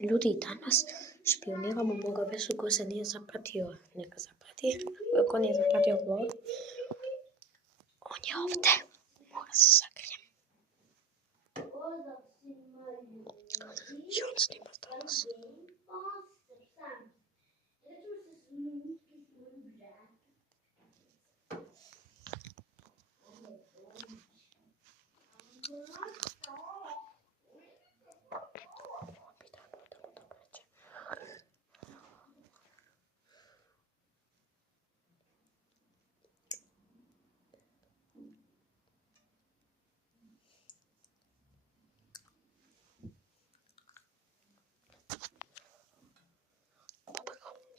Ljudi, danas špioniramo moga vesu ko se nije zapratio. Neka zaprati. Ko nije zapratio vlog. On je ovdje. Mora se sakrijem. I on snima danas.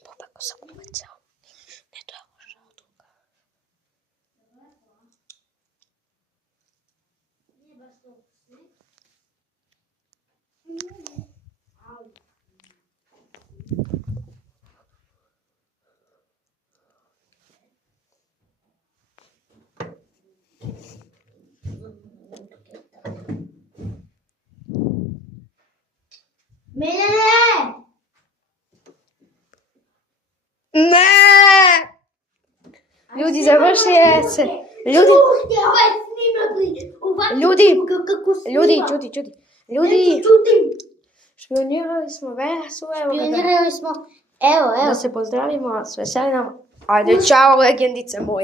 Popako sam uvećao. Ne, to je loša odluka. Miljane! Ne! Ljudi, završuje se. Ljudi, špionirali smo Vesu, Špionirali smo, evo. Da se pozdravimo s veseljom. Ajde, čao, legendice moje.